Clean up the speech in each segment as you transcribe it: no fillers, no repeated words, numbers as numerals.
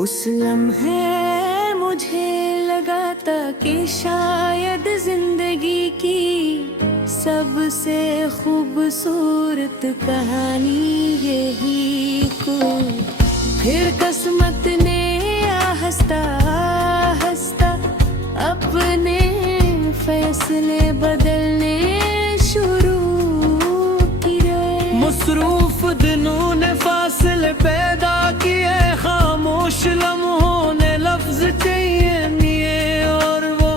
उस लम्हे मुझे लगा था कि शायद जिंदगी की सबसे खूबसूरत कहानी यही को। फिर किस्मत ने आहिस्ता आहिस्ता अपने फैसले बदलने शुरू किए। मसरूफ दिनों ने फासले पैदा किए, खामोश लम्हों ने लफ्ज चाहिए निये, और वो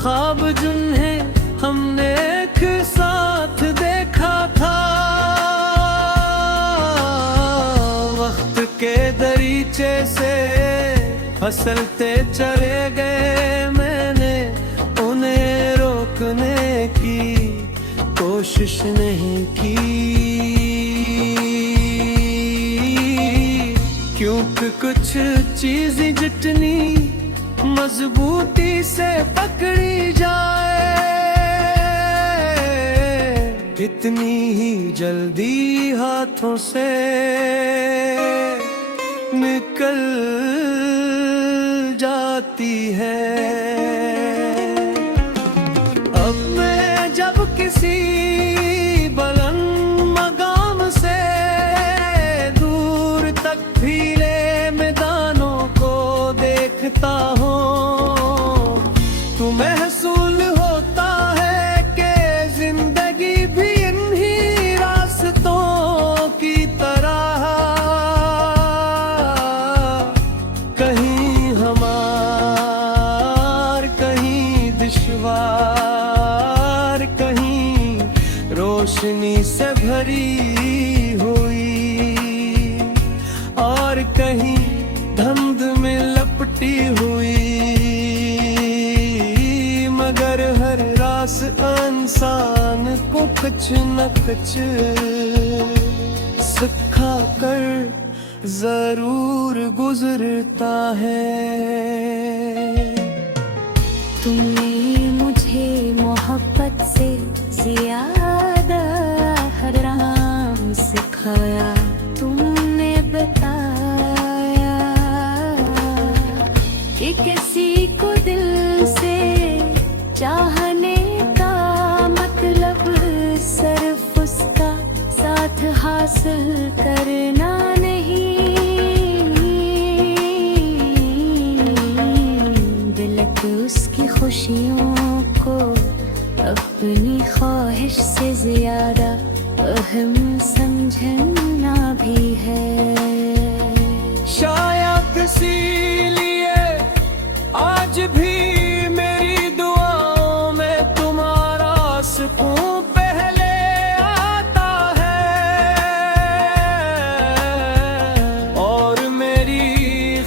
ख्वाब जिन्हें हमने एक साथ देखा था। वक्त के दरीचे से फिसलते चले गए, मैंने उन्हें रोकने की कोशिश नहीं की, क्योंकि कुछ चीज़ें जितनी मजबूती से पकड़ी जाए, इतनी ही जल्दी हाथों से निकल जाती है। अब मैं जब किसी बुलंद मकाम से दूर तक फैले मैदानों को देखता हूँ, तो महसूस होता है कि जिंदगी भी इन्हीं रास्तों की तरह, कहीं हमार कहीं दुश्वार, कहीं रोशनी से भरी हुई, और कहीं धुंध में लपटी हुई, मगर हर रास्ता इंसान को कुछ न कुछ सिखा कर जरूर गुजरता है। तुमने मुझे मोहब्बत से ज्यादा हराम सिखाया, तुमने बताया कि किसी को दिल से चाहने का मतलब सिर्फ उसका साथ हासिल करना नहीं, बल्कि उसकी खुशियों को अपनी ख्वाहिश से ज्यादा अहम समझना भी है। शायद इसीलिए आज भी मेरी दुआओं में तुम्हारा सुकून पहले आता है, और मेरी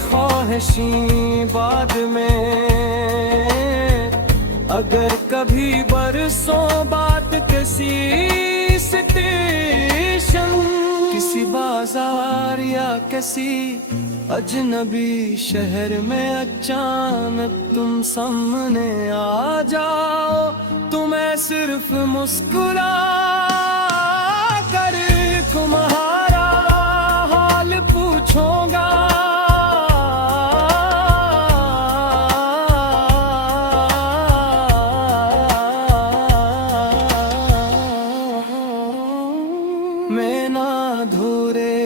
ख्वाहिशें बाद में। अगर कभी बरसों बाद किसी स्टेशन, किसी बाजार या किसी अजनबी शहर में अचानक तुम सामने आ जाओ, तो मैं सिर्फ मुस्कुरा कर तुम्हारा हाल पूछूंगा। मैं ना धोरे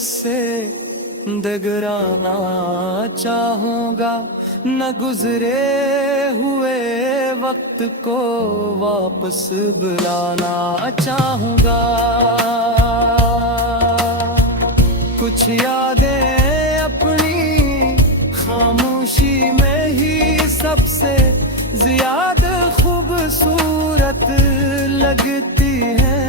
से दगराना चाहूँगा, न गुजरे हुए वक्त को वापस बुलाना चाहूँगा। कुछ यादें अपनी खामोशी में ही सबसे ज्यादा खूबसूरत लगती हैं।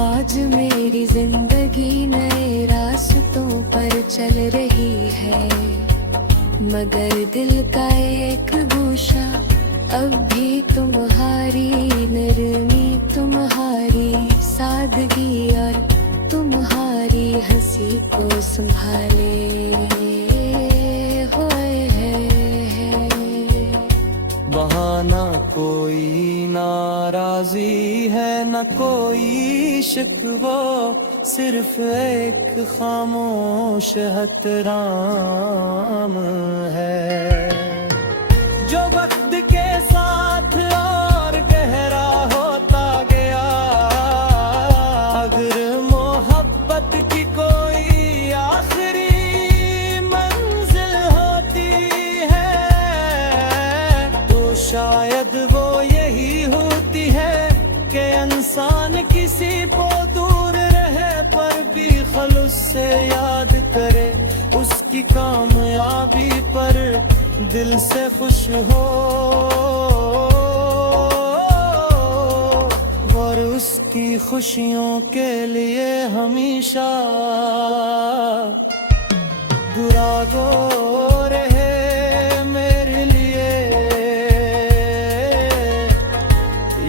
आज मेरी जिंदगी नए रास्तों पर चल रही है, मगर दिल का एक गोशा अब भी तुम्हारी नरमी, तुम्हारी सादगी और तुम्हारी हंसी को संभाले हुए है। बहाना कोई नाराजी है न कोई शिकवा, सिर्फ एक खामोश हतराम है जो वक्त के साथ और गहरा होता गया। अगर मोहब्बत की कोई आखिरी मंजिल होती है तो शायद वो यही होती है कि इंसान किसी को दूर रहे पर भी खलूस से याद करे, उसकी कामयाबी पर दिल से खुश हो और उसकी खुशियों के लिए हमेशा बुरा गो रहे मेरे लिए।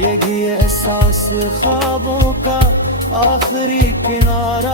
यही एहसास ख्वाबों का आखिरी किनारा